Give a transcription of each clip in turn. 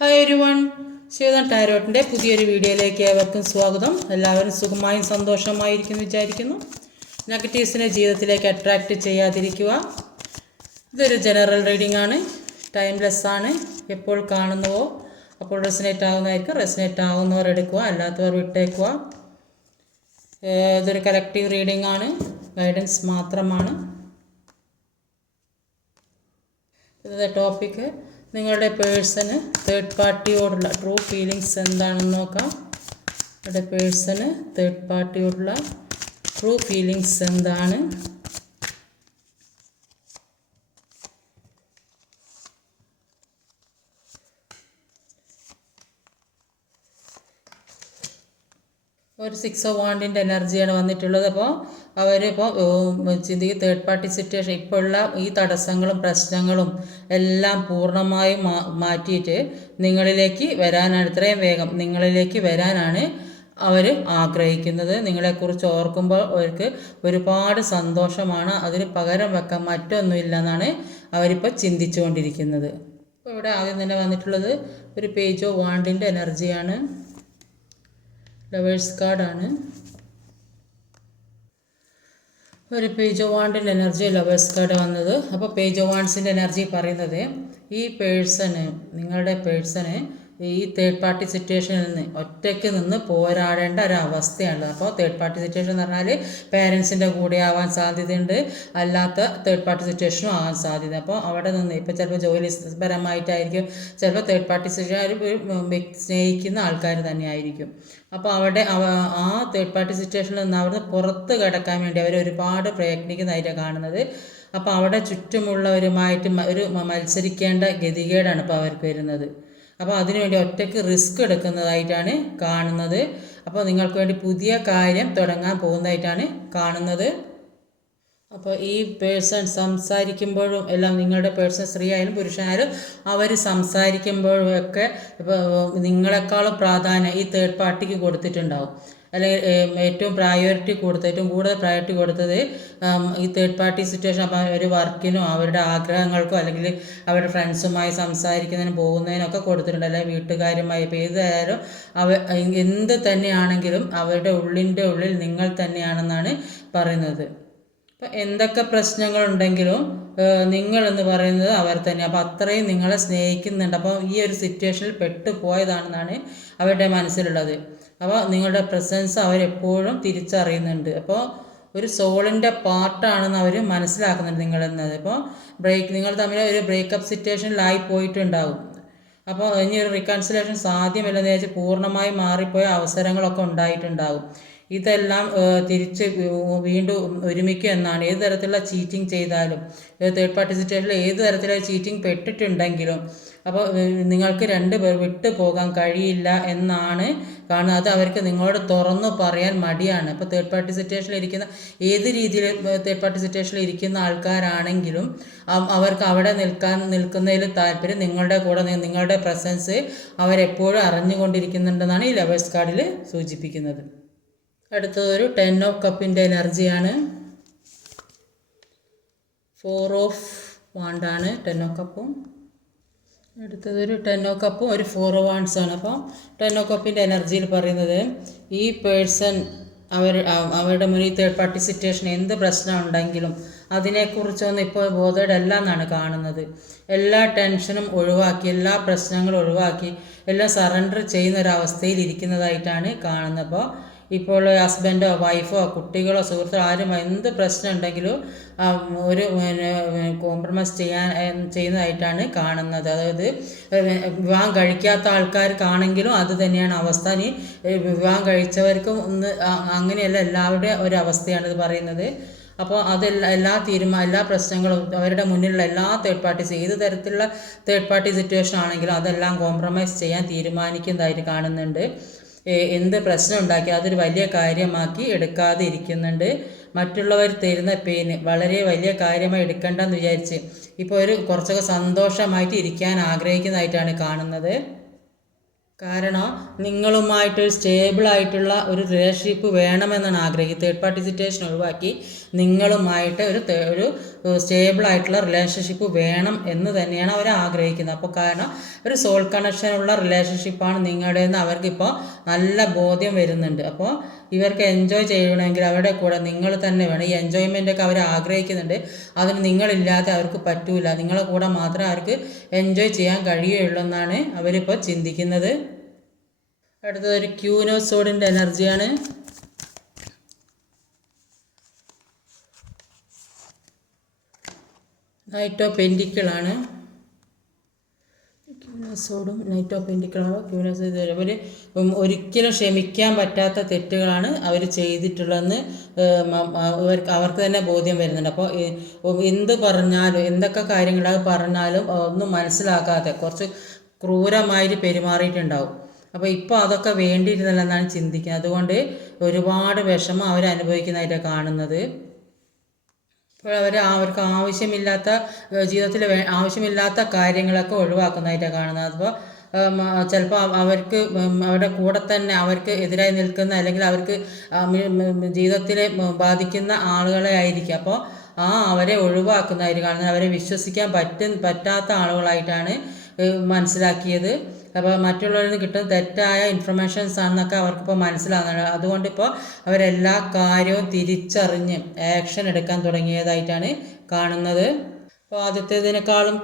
Hi everyone, ശിവദാൻ ടാരോട്ടിൻ്റെ പുതിയൊരു വീഡിയോയിലേക്ക് ഏവർക്കും സ്വാഗതം. എല്ലാവരും സുഖമായും സന്തോഷമായിരിക്കുന്നു വിചാരിക്കുന്നു. നെഗറ്റീവ്സിനെ ജീവിതത്തിലേക്ക് അട്രാക്റ്റ് ചെയ്യാതിരിക്കുക. ഇതൊരു ജനറൽ റീഡിംഗ് ആണ്, ടൈംലെസ് ആണ്. എപ്പോൾ കാണുന്നുവോ അപ്പോൾ റെസിനേറ്റ് ആവുന്നതായിരിക്കും. റെസിനേറ്റ് ആവുന്നവർ എടുക്കുക, അല്ലാത്തവർ വിട്ടേക്കുക. ഇതൊരു കളക്റ്റീവ് റീഡിംഗ് ആണ്, ഗൈഡൻസ് മാത്രമാണ്. ഇന്നത്തെ ടോപ്പിക്ക് നിങ്ങളുടെ പേഴ്സണ് തേർഡ് പാർട്ടിയോടുള്ള ട്രൂ ഫീലിങ്സ് എന്താണെന്ന് നോക്കാം. നിങ്ങളുടെ പേഴ്സണ് തേർഡ് പാർട്ടിയോടുള്ള ട്രൂ ഫീലിങ്സ് എന്താണ്? ഒരു 6 ഓഫ് വാണ്ടിൻ്റെ എനർജിയാണ് വന്നിട്ടുള്ളത്. അപ്പോൾ അവരിപ്പോൾ ചിന്തിക്കും തേർഡ് പാർട്ടി സിറ്റുവേഷൻ ഇപ്പോൾ ഉള്ള ഈ തടസ്സങ്ങളും പ്രശ്നങ്ങളും എല്ലാം പൂർണ്ണമായും മാറ്റിയിട്ട് നിങ്ങളിലേക്ക് വരാനാണ്, ഇത്രയും വേഗം നിങ്ങളിലേക്ക് വരാനാണ് അവർ ആഗ്രഹിക്കുന്നത്. നിങ്ങളെക്കുറിച്ച് ഓർക്കുമ്പോൾ അവർക്ക് ഒരുപാട് സന്തോഷമാണ്. അതിന് പകരം വെക്കാൻ മറ്റൊന്നുമില്ല എന്നാണ് അവരിപ്പോൾ ചിന്തിച്ചുകൊണ്ടിരിക്കുന്നത്. അപ്പോൾ ഇവിടെ ആദ്യം തന്നെ വന്നിട്ടുള്ളത് ഒരു പേജ് ഓഫ് വാണ്ടിൻ്റെ എനർജിയാണ്. ലവേഴ്സ് കാർഡാണ്. ഒരു പേജ് ഓഫ് വാണ്ടിൻ്റെ എനർജി ലവേഴ്സ് കാർഡ് വന്നത്. അപ്പോൾ പേജ് ഓഫ് വാണ്ട്സിൻ്റെ എനർജി പറയുന്നത് ഈ പേഴ്സണ്, നിങ്ങളുടെ പേഴ്സണ് ഈ തേർഡ് പാർട്ടി സിറ്റുവേഷനിൽ നിന്ന് ഒറ്റയ്ക്ക് നിന്ന് പോരാടേണ്ട ഒരവസ്ഥയാണ്. അപ്പോൾ തേർഡ് പാർട്ടി സിറ്റുവേഷൻ എന്ന് പറഞ്ഞാൽ പേരൻസിൻ്റെ കൂടെ ആവാൻ സാധ്യതയുണ്ട്, അല്ലാത്ത തേർഡ് പാർട്ടി സിറ്റുവേഷനും ആവാൻ സാധ്യത. അപ്പോൾ അവിടെ നിന്ന് ഇപ്പോൾ ചിലപ്പോൾ ജോലിപരമായിട്ടായിരിക്കും, ചിലപ്പോൾ തേർഡ് പാർട്ടി സിറ്റുവേഷൻ സ്നേഹിക്കുന്ന ആൾക്കാർ തന്നെയായിരിക്കും. അപ്പോൾ അവിടെ ആ തേർഡ് പാർട്ടി സിറ്റുവേഷനിൽ നിന്ന് അവിടുന്ന് പുറത്ത് കിടക്കാൻ വേണ്ടി അവർ ഒരുപാട് പ്രയത്നിക്കുന്നതായിട്ടാണ് കാണുന്നത്. അപ്പോൾ അവിടെ ചുറ്റുമുള്ളവരുമായിട്ട് ഒരു മത്സരിക്കേണ്ട ഗതികേടാണ് ഇപ്പോൾ അവർക്ക് വരുന്നത്. അപ്പോൾ അതിനുവേണ്ടി ഒറ്റയ്ക്ക് റിസ്ക് എടുക്കുന്നതായിട്ടാണ് കാണുന്നത്. അപ്പോൾ നിങ്ങൾക്ക് വേണ്ടി പുതിയ കാര്യം തുടങ്ങാൻ പോകുന്നതായിട്ടാണ് കാണുന്നത്. അപ്പോൾ ഈ പേഴ്സൺ സംസാരിക്കുമ്പോഴും എല്ലാം, നിങ്ങളുടെ പേഴ്സൺ സ്ത്രീ ആയാലും പുരുഷനായാലും, അവർ സംസാരിക്കുമ്പോഴും ഒക്കെ ഇപ്പോൾ നിങ്ങളെക്കാളും പ്രാധാന്യം ഈ തേർഡ് പാർട്ടിക്ക് കൊടുത്തിട്ടുണ്ടാവും. അല്ലെങ്കിൽ ഏറ്റവും കൂടുതൽ പ്രയോറിറ്റി കൊടുത്തത് ഈ തേർഡ് പാർട്ടി സിറ്റുവേഷൻ. അപ്പോൾ ഒരു വർക്കിനോ അവരുടെ ആഗ്രഹങ്ങൾക്കോ അല്ലെങ്കിൽ അവരുടെ ഫ്രണ്ട്സുമായി സംസാരിക്കുന്നതിനും പോകുന്നതിനൊക്കെ കൊടുത്തിട്ടുണ്ട്. അല്ലെങ്കിൽ വീട്ടുകാരുമായി, ഇപ്പോൾ ഏതായാലും എന്ത് തന്നെയാണെങ്കിലും അവരുടെ ഉള്ളിൽ നിങ്ങൾ തന്നെയാണെന്നാണ് പറയുന്നത്. അപ്പം എന്തൊക്കെ പ്രശ്നങ്ങളുണ്ടെങ്കിലും നിങ്ങളെന്ന് പറയുന്നത് അവർ തന്നെ. അപ്പോൾ അത്രയും നിങ്ങളെ സ്നേഹിക്കുന്നുണ്ട്. അപ്പോൾ ഈ ഒരു സിറ്റുവേഷനിൽ പെട്ടുപോയതാണെന്നാണ് അവരുടെ മനസ്സിലുള്ളത്. അപ്പോൾ നിങ്ങളുടെ പ്രസൻസ് അവരെപ്പോഴും തിരിച്ചറിയുന്നുണ്ട്. അപ്പോൾ ഒരു സോളിൻ്റെ പാർട്ടാണെന്ന് അവർ മനസ്സിലാക്കുന്നുണ്ട് നിങ്ങളെന്നത്. അപ്പോൾ നിങ്ങൾ തമ്മിൽ ഒരു ബ്രേക്കപ്പ് സിറ്റുവേഷനിലായി പോയിട്ടുണ്ടാകും. അപ്പോൾ ഇനി ഒരു റീകൺസിലേഷൻ സാധ്യമല്ലെന്ന് വിചാരിച്ച് പൂർണ്ണമായി മാറിപ്പോയ അവസരങ്ങളൊക്കെ ഉണ്ടായിട്ടുണ്ടാകും. ഇതെല്ലാം തിരിച്ച് വീണ്ടും ഒരുമിക്കുക എന്നാണ്. ഏത് തരത്തിലുള്ള ചീറ്റിംഗ് ചെയ്താലും, തേർഡ് പാർട്ടി സിറ്റുവേഷനിൽ ഏത് തരത്തിലുള്ള ചീറ്റിംഗ് പെട്ടിട്ടുണ്ടെങ്കിലും അപ്പോൾ നിങ്ങൾക്ക് രണ്ടുപേർ വിട്ടു പോകാൻ കഴിയില്ല എന്നാണ് കാണുന്നത്. അത് അവർക്ക് നിങ്ങളോട് തുറന്നു പറയാൻ മടിയാണ്. അപ്പോൾ തേർഡ് പാർട്ടി സിറ്റുവേഷനിൽ ഇരിക്കുന്ന, ഏത് രീതിയിൽ തേർഡ് പാർട്ടി സിറ്റുവേഷനിൽ ഇരിക്കുന്ന ആൾക്കാരാണെങ്കിലും അവർക്ക് അവിടെ നിൽക്കുന്നതിൽ താല്പര്യം നിങ്ങളുടെ കൂടെ, നിങ്ങളുടെ പ്രസൻസ് അവരെപ്പോഴും അറിഞ്ഞുകൊണ്ടിരിക്കുന്നുണ്ടെന്നാണ് ഈ ലവേഴ്സ് കാർഡിൽ സൂചിപ്പിക്കുന്നത്. അടുത്തതൊരു 10 ഓഫ് കപ്പിൻ്റെ എനർജിയാണ്. 4 ഓഫ് വാണ്ടാണ് 10 ഓഫ് കപ്പും. അടുത്തതൊരു 10 ഓഫ് കപ്പും ഒരു 4 ഓഫ് വാണ്ട്സാണ്. അപ്പോൾ 10 ഓഫ് കപ്പിൻ്റെ എനർജിയിൽ പറയുന്നത് ഈ പേഴ്സൺ അവരുടെ മുന്നിൽ തേർഡ് പാർട്ടി സിറ്റുവേഷൻ എന്ത് പ്രശ്നം ഉണ്ടെങ്കിലും അതിനെക്കുറിച്ചൊന്നും ഇപ്പോൾ ബോധേഡല്ല എന്നാണ് കാണുന്നത്. എല്ലാ ടെൻഷനും ഒഴിവാക്കി, എല്ലാ പ്രശ്നങ്ങളും ഒഴിവാക്കി എല്ലാം സറണ്ടർ ചെയ്യുന്ന ഒരവസ്ഥയിൽ ഇരിക്കുന്നതായിട്ടാണ് കാണുന്നത്. അപ്പോൾ ഇപ്പോൾ ഹസ്ബൻഡോ വൈഫോ കുട്ടികളോ സുഹൃത്തുക്കളോ ആരും എന്ത് പ്രശ്നം ഉണ്ടെങ്കിലും ഒരു കോംപ്രമൈസ് ചെയ്യുന്നതായിട്ടാണ് കാണുന്നത്. അതായത് വിവാഹം കഴിക്കാത്ത ആൾക്കാർക്കാണെങ്കിലും അത് തന്നെയാണ് അവസ്ഥ. ഇനി വിവാഹം കഴിച്ചവർക്കും അങ്ങനെയല്ല, എല്ലാവരുടെയും ഒരു അവസ്ഥയാണിത് പറയുന്നത്. അപ്പോൾ എല്ലാ പ്രശ്നങ്ങളും അവരുടെ മുന്നിലുള്ള എല്ലാ തേർഡ് പാർട്ടീസ്, ഏത് തരത്തിലുള്ള തേർഡ് പാർട്ടി സിറ്റുവേഷൻ ആണെങ്കിലും അതെല്ലാം കോംപ്രമൈസ് ചെയ്യാൻ തീരുമാനിക്കുന്നതായിട്ട് കാണുന്നുണ്ട്. എന്ത് പ്രശ്നം ഉണ്ടാക്കി അതൊരു വലിയ കാര്യമാക്കി എടുക്കാതെ ഇരിക്കുന്നുണ്ട്. മറ്റുള്ളവർ തരുന്ന പെയിന് വളരെ വലിയ കാര്യമായി എടുക്കേണ്ടെന്ന് വിചാരിച്ച് ഇപ്പോൾ കുറച്ചൊക്കെ സന്തോഷമായിട്ട് ഇരിക്കാൻ ആഗ്രഹിക്കുന്നതായിട്ടാണ് കാണുന്നത്. കാരണം നിങ്ങളുമായിട്ടൊരു സ്റ്റേബിളായിട്ടുള്ള ഒരു റിലേഷൻഷിപ്പ് വേണമെന്നാണ് ആഗ്രഹിക്കുന്നത്. തേർഡ് പാർട്ടി സിറ്റുവേഷൻ ഒഴിവാക്കി നിങ്ങളുമായിട്ട് ഒരു സ്റ്റേബിളായിട്ടുള്ള റിലേഷൻഷിപ്പ് വേണം എന്ന് തന്നെയാണ് അവർ ആഗ്രഹിക്കുന്നത്. അപ്പോൾ കാരണം ഒരു സോൾ കണക്ഷനുള്ള റിലേഷൻഷിപ്പാണ് നിങ്ങളുടേതെന്ന് അവർക്കിപ്പോൾ നല്ല ബോധ്യം വരുന്നുണ്ട്. അപ്പോൾ ഇവർക്ക് എൻജോയ് ചെയ്യണമെങ്കിൽ അവരുടെ കൂടെ നിങ്ങൾ തന്നെ വേണം. ഈ എൻജോയ്മെൻ്റൊക്കെ അവർ ആഗ്രഹിക്കുന്നുണ്ട്, അതിന് നിങ്ങളില്ലാതെ അവർക്ക് പറ്റൂല. നിങ്ങളെ കൂടെ മാത്രമേ അവർക്ക് എൻജോയ് ചെയ്യാൻ കഴിയുള്ളൂ എന്നാണ് അവരിപ്പോൾ ചിന്തിക്കുന്നത്. അടുത്തത് ഒരു ക്യൂനോസോഡിൻ്റെ എനർജിയാണ്. നൈറ്റ് ഓഫ് പെൻറ്റിക്കിളാണ്. ക്യൂനോസോഡും നൈറ്റ് ഓഫ് പെൻറ്റിക്കിളാണ്. ക്യൂനോസോഡ് അവർ ഒരിക്കലും ക്ഷമിക്കാൻ പറ്റാത്ത തെറ്റുകളാണ് അവർ ചെയ്തിട്ടുള്ളതെന്ന് അവർക്ക് തന്നെ ബോധ്യം വരുന്നുണ്ട്. അപ്പോൾ എന്ത് പറഞ്ഞാലും എന്തൊക്കെ കാര്യങ്ങൾ അത് പറഞ്ഞാലും ഒന്നും മനസ്സിലാക്കാതെ കുറച്ച് ക്രൂരമായിട്ട് പെരുമാറിയിട്ടുണ്ടാവും. അപ്പോൾ ഇപ്പോൾ അതൊക്കെ വേണ്ടിയിരുന്നില്ലെന്നാണ് ചിന്തിക്കുന്നത്. അതുകൊണ്ട് ഒരുപാട് വിഷമം അവർ അനുഭവിക്കുന്നതായിട്ടാണ് കാണുന്നത്. അപ്പോൾ അവർക്ക് ആവശ്യമില്ലാത്ത ജീവിതത്തിൽ ആവശ്യമില്ലാത്ത കാര്യങ്ങളൊക്കെ ഒഴിവാക്കുന്നതായിട്ടാണ് കാണുന്നത്. അപ്പോൾ ചിലപ്പോൾ അവർക്ക് അവരുടെ കൂടെ തന്നെ അവർക്ക് എതിരായി നിൽക്കുന്ന അല്ലെങ്കിൽ അവർക്ക് ജീവിതത്തിൽ ബാധിക്കുന്ന ആളുകളെ ആയിരിക്കും. അപ്പോൾ അവരെ ഒഴിവാക്കുന്നതായിട്ട് കാണുന്നത്. അവരെ വിശ്വസിക്കാൻ പറ്റാത്ത ആളുകളായിട്ടാണ് മനസ്സിലാക്കിയത്. അപ്പോൾ മറ്റുള്ളവരിൽ നിന്ന് കിട്ടുന്ന തെറ്റായ ഇൻഫർമേഷൻസ് ആണെന്നൊക്കെ അവർക്കിപ്പോൾ മനസ്സിലാകുന്നുണ്ട്. അതുകൊണ്ടിപ്പോൾ അവരെല്ലാ കാര്യവും തിരിച്ചറിഞ്ഞ് ആക്ഷൻ എടുക്കാൻ തുടങ്ങിയതായിട്ടാണ് കാണുന്നത്. അപ്പോൾ ആദ്യത്തേതിനേക്കാളും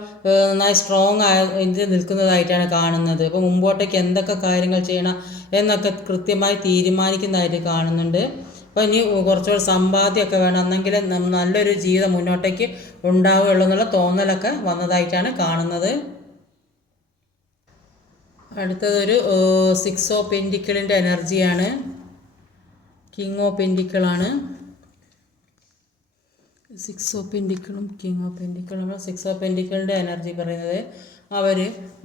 നന്നായി സ്ട്രോങ് ഇത് നിൽക്കുന്നതായിട്ടാണ് കാണുന്നത്. അപ്പോൾ മുമ്പോട്ടേക്ക് എന്തൊക്കെ കാര്യങ്ങൾ ചെയ്യണം എന്നൊക്കെ കൃത്യമായി തീരുമാനിക്കുന്നതായിട്ട് കാണുന്നുണ്ട്. അപ്പോൾ ഇനി കുറച്ചുകൂടി സമ്പാദ്യമൊക്കെ വേണം, എന്നെങ്കിൽ നല്ലൊരു ജീവിതം മുന്നോട്ടേക്ക് ഉണ്ടാവുകയുള്ളൂ എന്നുള്ള തോന്നലൊക്കെ വന്നതായിട്ടാണ് കാണുന്നത്. അടുത്തതൊരു 6 ഓഫ് പെൻറ്റിക്കിളിൻ്റെ എനർജിയാണ്. കിങ് ഓഫ് പെൻറ്റിക്കിളാണ്. 6 ഓഫ് പെൻറ്റിക്കിളും കിങ് ഓഫ് പെൻറ്റിക്കിളും. 6 ഓഫ് പെൻറ്റിക്കിളിൻ്റെ എനർജി പറയുന്നത് അവർ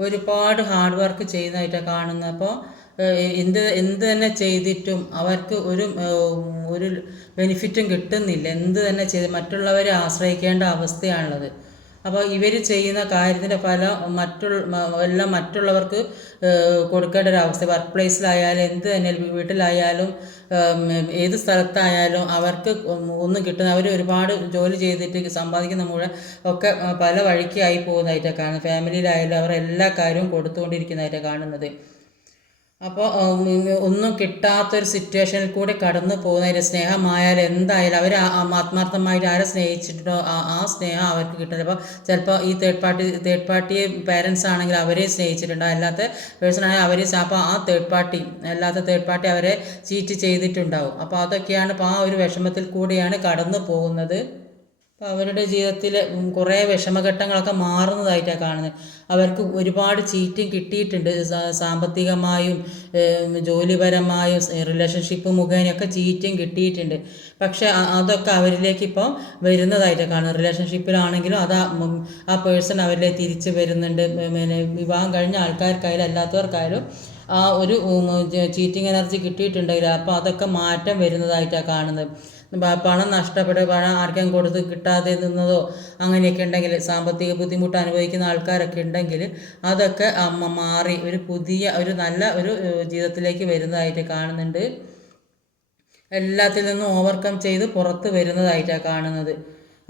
ഒരുപാട് ഹാർഡ് വർക്ക് ചെയ്യുന്നതായിട്ടാണ് കാണുന്നത്. അപ്പോൾ എന്ത് തന്നെ ചെയ്തിട്ടും അവർക്ക് ഒരു ബെനിഫിറ്റും കിട്ടുന്നില്ല. എന്ത് തന്നെ ചെയ്ത് മറ്റുള്ളവരെ ആശ്രയിക്കേണ്ട അവസ്ഥയാണുള്ളത്. അപ്പോൾ ഇവർ ചെയ്യുന്ന കാര്യത്തിൻ്റെ ഫലം എല്ലാം മറ്റുള്ളവർക്ക് കൊടുക്കേണ്ട ഒരു അവസ്ഥ. വർക്ക് പ്ലേസിലായാലും എന്ത് തന്നെ വീട്ടിലായാലും ഏത് സ്ഥലത്തായാലും അവർക്ക് ഒന്നും കിട്ടുന്ന അവർ ഒരുപാട് ജോലി ചെയ്തിട്ട് സമ്പാദിക്കുന്ന മുഴുവൻ ഒക്കെ പല വഴിക്ക് ആയി പോകുന്നതായിട്ടാണ് കാണുന്നത്. ഫാമിലിയിലായാലും അവർ എല്ലാ കാര്യവും കൊടുത്തുകൊണ്ടിരിക്കുന്നതായിട്ടാണ് കാണുന്നത്. അപ്പോൾ ഒന്നും കിട്ടാത്തൊരു സിറ്റുവേഷനിൽ കൂടി കടന്നു പോകുന്നതിൻ്റെ സ്നേഹമായാലും എന്തായാലും അവർ ആത്മാർത്ഥമായിട്ട് ആരെ സ്നേഹിച്ചിട്ടോ ആ സ്നേഹം അവർക്ക് കിട്ടുന്നത്. അപ്പോൾ ചിലപ്പോൾ ഈ തേർഡ് പാർട്ടി പേരൻസ് ആണെങ്കിൽ അവരെ സ്നേഹിച്ചിട്ടുണ്ടാവും, അല്ലാത്ത പേഴ്സൺ ആണെങ്കിൽ അവരെ അപ്പോൾ അല്ലാത്ത തേർഡ് പാർട്ടി അവരെ ചീറ്റ് ചെയ്തിട്ടുണ്ടാവും. അപ്പോൾ അതൊക്കെയാണ് ഇപ്പോൾ ആ ഒരു വിഷമത്തിൽ കൂടിയാണ് കടന്നു പോകുന്നത്. അപ്പോൾ അവരുടെ ജീവിതത്തിൽ കുറേ വിഷമഘട്ടങ്ങളൊക്കെ മാറുന്നതായിട്ടാണ് കാണുന്നത്. അവർക്ക് ഒരുപാട് ചീറ്റിങ് കിട്ടിയിട്ടുണ്ട്, സാമ്പത്തികമായും ജോലിപരമായും റിലേഷൻഷിപ്പ് മുഖേനയൊക്കെ ചീറ്റിങ് കിട്ടിയിട്ടുണ്ട്. പക്ഷേ അതൊക്കെ അവരിലേക്ക് ഇപ്പോൾ വരുന്നതായിട്ടാണ് കാണുന്നത്. റിലേഷൻഷിപ്പിലാണെങ്കിലും ആ പേഴ്സൺ അവരിലേക്ക് തിരിച്ച് വരുന്നുണ്ട്. പിന്നെ വിവാഹം കഴിഞ്ഞ ആൾക്കാർക്കായാലും അല്ലാത്തവർക്കായാലും ആ ഒരു ചീറ്റിങ് എനർജി കിട്ടിയിട്ടുണ്ടെങ്കിൽ അപ്പോൾ അതൊക്കെ മാറ്റം വരുന്നതായിട്ടാണ് കാണുന്നത്. പണം നഷ്ടപ്പെടുക, പണം ആർക്കും കൊടുത്ത് കിട്ടാതെ നിന്നതോ അങ്ങനെയൊക്കെ ഉണ്ടെങ്കിൽ, സാമ്പത്തിക ബുദ്ധിമുട്ട് അനുഭവിക്കുന്ന ആൾക്കാരൊക്കെ ഉണ്ടെങ്കിൽ അതൊക്കെ മാറി ഒരു നല്ല ഒരു ജീവിതത്തിലേക്ക് വരുന്നതായിട്ട് കാണുന്നുണ്ട്. എല്ലാത്തിൽ നിന്നും ഓവർകം ചെയ്ത് പുറത്ത് വരുന്നതായിട്ടാണ് കാണുന്നത്.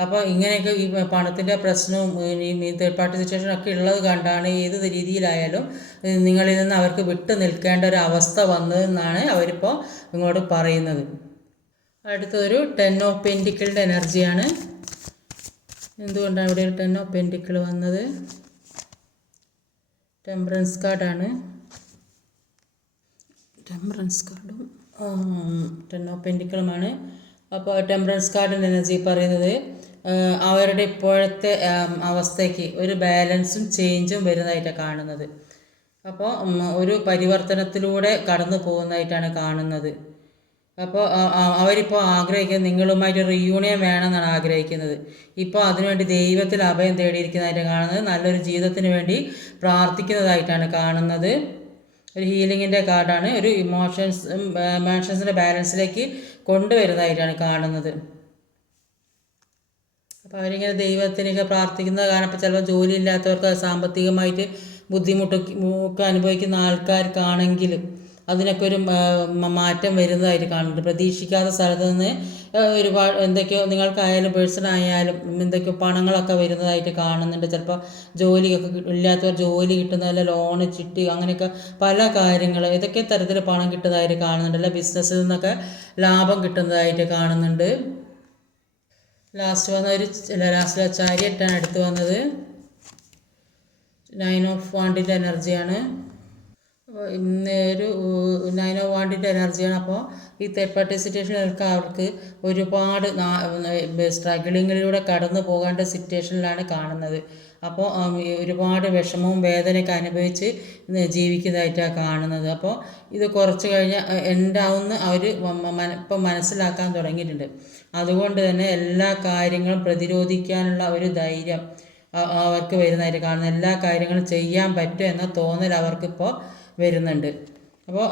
അപ്പോൾ ഇങ്ങനെയൊക്കെ ഈ പണത്തിൻ്റെ പ്രശ്നവും ഈ തേർഡ് പാർട്ടി സിറ്റുവേഷനൊക്കെ ഉള്ളത് കണ്ടാണ് ഏത് രീതിയിലായാലും നിങ്ങളിൽ നിന്ന് അവർക്ക് വിട്ടു നിൽക്കേണ്ട ഒരു അവസ്ഥ വന്നതെന്നാണ് അവരിപ്പോൾ ഇങ്ങോട്ട് പറയുന്നത്. അടുത്തൊരു 10 ഓഫ് പെൻറ്റിക്കിളിൻ്റെ എനർജിയാണ്. എന്തുകൊണ്ടാണ് ഇവിടെ ഒരു 10 ഓഫ് പെൻറ്റിക്കിൾ വന്നത്? ടെമ്പറൻസ് കാർഡാണ്. ടെമ്പറൻസ് കാർഡും 10 ഓഫ് പെൻറ്റിക്കിളുമാണ്. അപ്പോൾ ടെമ്പറൻസ് കാർഡിൻ്റെ എനർജി പറയുന്നത് അവരുടെ ഇപ്പോഴത്തെ അവസ്ഥയ്ക്ക് ഒരു ബാലൻസും ചേഞ്ചും വരുന്നതായിട്ടാണ് കാണുന്നത്. അപ്പോൾ ഒരു പരിവർത്തനത്തിലൂടെ കടന്നു പോകുന്നതായിട്ടാണ് കാണുന്നത്. അപ്പോൾ അവരിപ്പോൾ ആഗ്രഹിക്കുന്നത് നിങ്ങളുമായിട്ട് റീയൂണിയൻ വേണമെന്നാണ് ആഗ്രഹിക്കുന്നത്. ഇപ്പോൾ അതിനുവേണ്ടി ദൈവത്തിൽ അഭയം തേടിയിരിക്കുന്നതായിട്ട് കാണുന്നത്. നല്ലൊരു ജീവിതത്തിന് വേണ്ടി പ്രാർത്ഥിക്കുന്നതായിട്ടാണ് കാണുന്നത്. ഒരു ഹീലിങ്ങിൻ്റെ കാർഡാണ്. ഒരു ഇമോഷൻസിൻ്റെ ബാലൻസിലേക്ക് കൊണ്ടുവരുന്നതായിട്ടാണ് കാണുന്നത്. അപ്പോൾ അവരിങ്ങനെ ദൈവത്തിനൊക്കെ പ്രാർത്ഥിക്കുന്നത് കാരണം ഇപ്പോൾ ചിലപ്പോൾ ജോലി ഇല്ലാത്തവർക്ക് സാമ്പത്തികമായിട്ട് ബുദ്ധിമുട്ടൊക്കെ അനുഭവിക്കുന്ന ആൾക്കാർക്കാണെങ്കിൽ അതിനൊക്കെ ഒരു മാറ്റം വരുന്നതായിട്ട് കാണുന്നുണ്ട്. പ്രതീക്ഷിക്കാത്ത സ്ഥലത്ത് നിന്ന് ഒരുപാട് എന്തൊക്കെയോ നിങ്ങൾക്കായാലും പേഴ്സണായാലും എന്തൊക്കെയോ പണങ്ങളൊക്കെ വരുന്നതായിട്ട് കാണുന്നുണ്ട്. ചിലപ്പോൾ ജോലിയൊക്കെ ഇല്ലാത്തവർ ജോലി കിട്ടുന്നതല്ല, ലോണ് ചിട്ടി അങ്ങനെയൊക്കെ പല കാര്യങ്ങൾ ഏതൊക്കെ തരത്തിൽ പണം കിട്ടുന്നതായിട്ട് കാണുന്നുണ്ട്. അല്ല ബിസിനസ്സിൽ നിന്നൊക്കെ ലാഭം കിട്ടുന്നതായിട്ട് കാണുന്നുണ്ട്. ലാസ്റ്റ് ചാരിയറ്റാണ് അടുത്ത് വന്നത്. 9 ഓഫ് വാണ്ടിൻ്റെ എനർജിയാണ്. ഒരു 9 ഓഫ് വാണ്ടിൻ്റെ എനർജിയാണ്. അപ്പോൾ ഈ തേർഡ് പാർട്ടി സിറ്റുവേഷനിലൊക്കെ അവർക്ക് ഒരുപാട് സ്ട്രഗിളിങ്ങിലൂടെ കടന്നു പോകേണ്ട സിറ്റുവേഷനിലാണ് കാണുന്നത്. അപ്പോൾ ഒരുപാട് വിഷമവും വേദനയൊക്കെ അനുഭവിച്ച് ജീവിക്കുന്നതായിട്ടാണ് കാണുന്നത്. അപ്പോൾ ഇത് കുറച്ച് കഴിഞ്ഞ് എൻഡാവുന്ന അവർ ഇപ്പം മനസ്സിലാക്കാൻ തുടങ്ങിയിട്ടുണ്ട്. അതുകൊണ്ട് തന്നെ എല്ലാ കാര്യങ്ങളും പ്രതിരോധിക്കാനുള്ള ഒരു ധൈര്യം അവർക്ക് വരുന്നതായിട്ട് കാണുന്നത്. എല്ലാ കാര്യങ്ങളും ചെയ്യാൻ പറ്റും എന്ന തോന്നൽ അവർക്കിപ്പോൾ വരുന്നുണ്ട്. അപ്പോൾ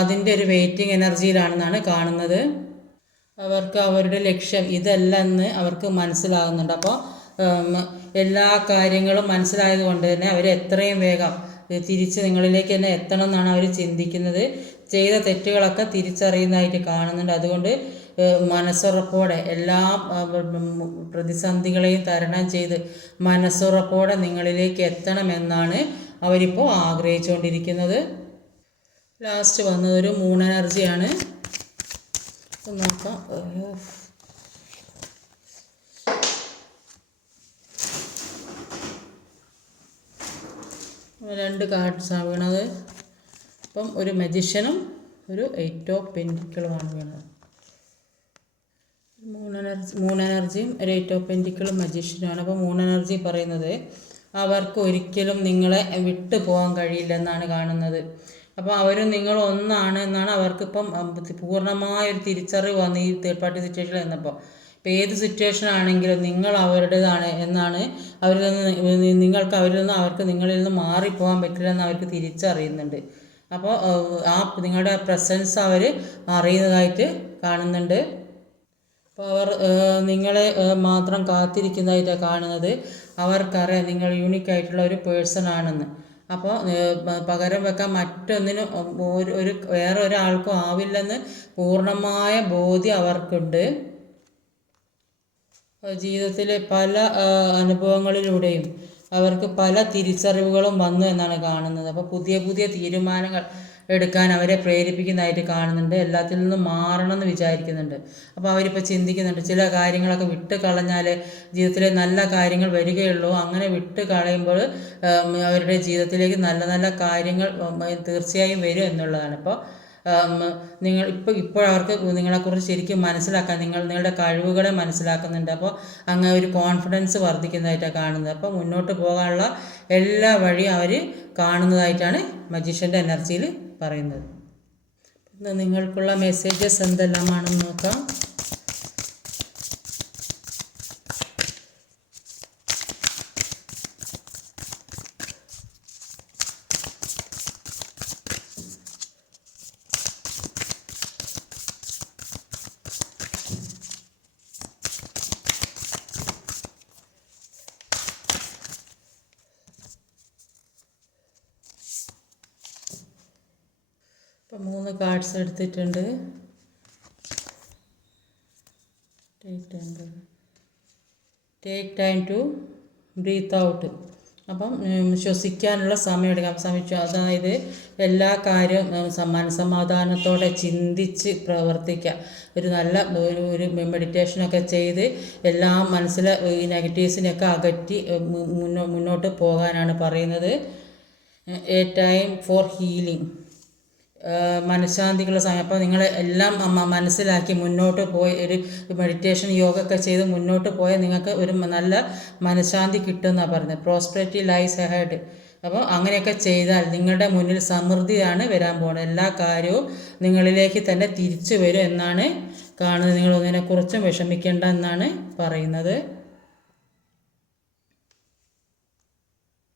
അതിൻ്റെ ഒരു വെയിറ്റിംഗ് എനർജിയിലാണെന്നാണ് കാണുന്നത്. അവർക്ക് അവരുടെ ലക്ഷ്യം ഇതല്ലെന്ന് അവർക്ക് മനസ്സിലാകുന്നുണ്ട്. അപ്പോൾ എല്ലാ കാര്യങ്ങളും മനസ്സിലായത് കൊണ്ട് തന്നെ അവർ എത്രയും വേഗം തിരിച്ച് നിങ്ങളിലേക്ക് തന്നെ എത്തണം എന്നാണ് അവർ ചിന്തിക്കുന്നത്. ചെയ്ത തെറ്റുകളൊക്കെ തിരിച്ചറിയുന്നതായിട്ട് കാണുന്നുണ്ട്. അതുകൊണ്ട് മനസ്സുറപ്പോടെ എല്ലാ പ്രതിസന്ധികളെയും തരണം ചെയ്ത് മനസ്സുറപ്പോടെ നിങ്ങളിലേക്ക് എത്തണമെന്നാണ് അവരിപ്പോൾ ആഗ്രഹിച്ചുകൊണ്ടിരിക്കുന്നത്. ലാസ്റ്റ് വന്നതൊരു മൂൺ എനർജിയാണ്. നോക്കാം. 2 കാർഡ്സാണ് വീണത്. അപ്പം ഒരു മജിഷ്യനും ഒരു 8 ഓഫ് പെൻറ്റിക്കിളുമാണ് വീണത്. മൂൺ എനർജിയും ഒരു 8 ഓഫ് പെൻറ്റിക്കിളും മജിഷ്യനുമാണ്. അപ്പോൾ മൂൺ എനർജി പറയുന്നത് അവർക്ക് ഒരിക്കലും നിങ്ങളെ വിട്ടു പോകാൻ കഴിയില്ലെന്നാണ് കാണുന്നത്. അപ്പോൾ അവരും നിങ്ങൾ ഒന്നാണ് എന്നാണ് അവർക്കിപ്പം പൂർണ്ണമായൊരു തിരിച്ചറിവ് വന്ന് ഈ തേർഡ് പാർട്ടി സിറ്റുവേഷനിൽ നിന്നപ്പോൾ. ഇപ്പോൾ ഏത് സിറ്റുവേഷൻ ആണെങ്കിലും നിങ്ങൾ അവരുടേതാണ് എന്നാണ് അവരിൽ നിന്ന് നിങ്ങൾക്ക് അവരിൽ നിന്ന് അവർക്ക് നിങ്ങളിൽ നിന്ന് മാറിപ്പോകാൻ പറ്റില്ലെന്ന് അവർക്ക് തിരിച്ചറിയുന്നുണ്ട്. അപ്പോൾ നിങ്ങളുടെ പ്രസൻസ് അവർ അറിയുന്നതായിട്ട് കാണുന്നുണ്ട്. അപ്പോൾ അവർ നിങ്ങളെ മാത്രം കാത്തിരിക്കുന്നതായിട്ടാണ് കാണുന്നത്. അവർക്കറിയാം നിങ്ങൾ യൂണിക്കായിട്ടുള്ള ഒരു പേഴ്സൺ ആണെന്ന്. അപ്പോൾ പകരം വെക്കാൻ മറ്റൊന്നിനും വേറെ ഒരാൾക്കും ആവില്ലെന്ന് പൂർണ്ണമായ ബോധ്യം അവർക്കുണ്ട്. ജീവിതത്തിലെ പല അനുഭവങ്ങളിലൂടെയും അവർക്ക് പല തിരിച്ചറിവുകളും വന്നു എന്നാണ് കാണുന്നത്. അപ്പോൾ പുതിയ പുതിയ തീരുമാനങ്ങൾ എടുക്കാൻ അവരെ പ്രേരിപ്പിക്കുന്നതായിട്ട് കാണുന്നുണ്ട്. എല്ലാത്തിൽ നിന്നും മാറണമെന്ന് വിചാരിക്കുന്നുണ്ട്. അപ്പോൾ അവരിപ്പോൾ ചിന്തിക്കുന്നുണ്ട് ചില കാര്യങ്ങളൊക്കെ വിട്ട് കളഞ്ഞാൽ ജീവിതത്തിലെ നല്ല കാര്യങ്ങൾ വരികയുള്ളൂ. അങ്ങനെ വിട്ട് കളയുമ്പോൾ അവരുടെ ജീവിതത്തിലേക്ക് നല്ല നല്ല കാര്യങ്ങൾ തീർച്ചയായും വരും എന്നുള്ളതാണ്. ഇപ്പോൾ ഇപ്പോഴവർക്ക് നിങ്ങളെക്കുറിച്ച് ശരിക്കും മനസ്സിലാക്കാൻ നിങ്ങളുടെ കഴിവുകളെ മനസ്സിലാക്കുന്നുണ്ട്. അപ്പോൾ അങ്ങനെ ഒരു കോൺഫിഡൻസ് വർദ്ധിക്കുന്നതായിട്ടാണ് കാണുന്നത്. അപ്പോൾ മുന്നോട്ട് പോകാനുള്ള എല്ലാ വഴിയും അവർ കാണുന്നതായിട്ടാണ് മജീഷ്യൻ്റെ എനർജിയിൽ പറയുന്നത്. നിങ്ങൾക്കുള്ള മെസ്സേജസ് എന്തെല്ലാമാണെന്ന് നോക്കാം. ഇപ്പം 3 കാർഡ്സ് എടുത്തിട്ടുണ്ട്. Take time to breathe out. അപ്പം ശ്വസിക്കാനുള്ള സമയം എടുക്കാം. അതായത് എല്ലാ കാര്യവും മനസ്സമാധാനത്തോടെ ചിന്തിച്ച് പ്രവർത്തിക്കുക. ഒരു നല്ല ഒരു മെഡിറ്റേഷനൊക്കെ ചെയ്ത് എല്ലാ മനസ്സിലെ ഈ നെഗറ്റീവ്സിനെയൊക്കെ അകറ്റി മുന്നോട്ട് പോകാനാണ് പറയുന്നത്. A time for healing. മനഃശാന്തിക്കുള്ള സമയം. അപ്പോൾ നിങ്ങൾ എല്ലാം മനസ്സിലാക്കി മുന്നോട്ട് പോയി ഒരു മെഡിറ്റേഷൻ യോഗ ഒക്കെ ചെയ്ത് മുന്നോട്ട് പോയാൽ നിങ്ങൾക്ക് ഒരു നല്ല മനഃശാന്തി കിട്ടുമെന്നാണ് പറയുന്നത്. Prosperity lies ahead. അപ്പോൾ അങ്ങനെയൊക്കെ ചെയ്താൽ നിങ്ങളുടെ മുന്നിൽ സമൃദ്ധിയാണ് വരാൻ പോകുന്നത്. എല്ലാ കാര്യവും നിങ്ങളിലേക്ക് തന്നെ തിരിച്ചു വരും എന്നാണ് കാണുന്നത്. നിങ്ങൾ ഒന്നിനെക്കുറിച്ചും വിഷമിക്കേണ്ട എന്നാണ് പറയുന്നത്.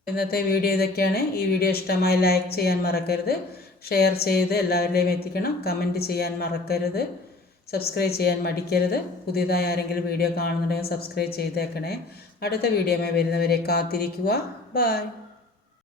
ഇന്നത്തെ വീഡിയോ ഇതൊക്കെയാണ്. ഈ വീഡിയോ ഇഷ്ടമായി ലൈക്ക് ചെയ്യാൻ മറക്കരുത്. ഷെയർ ചെയ്ത് എല്ലാവരിലേക്കും എത്തിക്കണം. കമൻറ്റ് ചെയ്യാൻ മറക്കരുത്. സബ്സ്ക്രൈബ് ചെയ്യാൻ മടിക്കരുത്. പുതിയതായി ആരെങ്കിലും വീഡിയോ കാണുന്നുണ്ടെങ്കിൽ സബ്സ്ക്രൈബ് ചെയ്തേക്കണേ. അടുത്ത വീഡിയോയുമായി വരുന്നവരെ കാത്തിരിക്കുക. ബൈ.